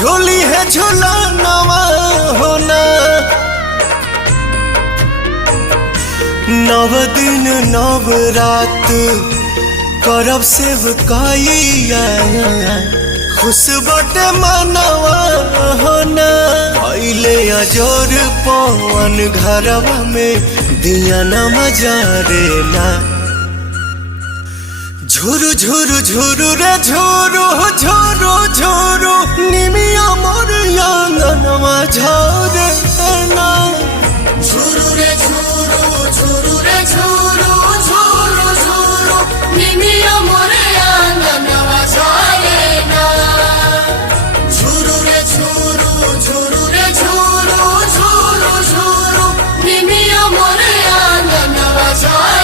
झोली है झुलानवा होना। नव दिन नव रात करब सेवकाइया, खुश बटे मनवा होना। अइले अजोर पवन घरवा में दिया न मजारे ना। झुरु झुरु झुरु रे झुरु झुरु झुरु निमिया मोर आंगनवा झरे ना। झुरु रे झुरु झुरु रे झुरु झुरु झुरु निमिया मोर आंगनवा झरे ना। झुरु रे झुरु झुरु रे झुरु झुरु झुरु निमिया मोर आंगनवा झरे।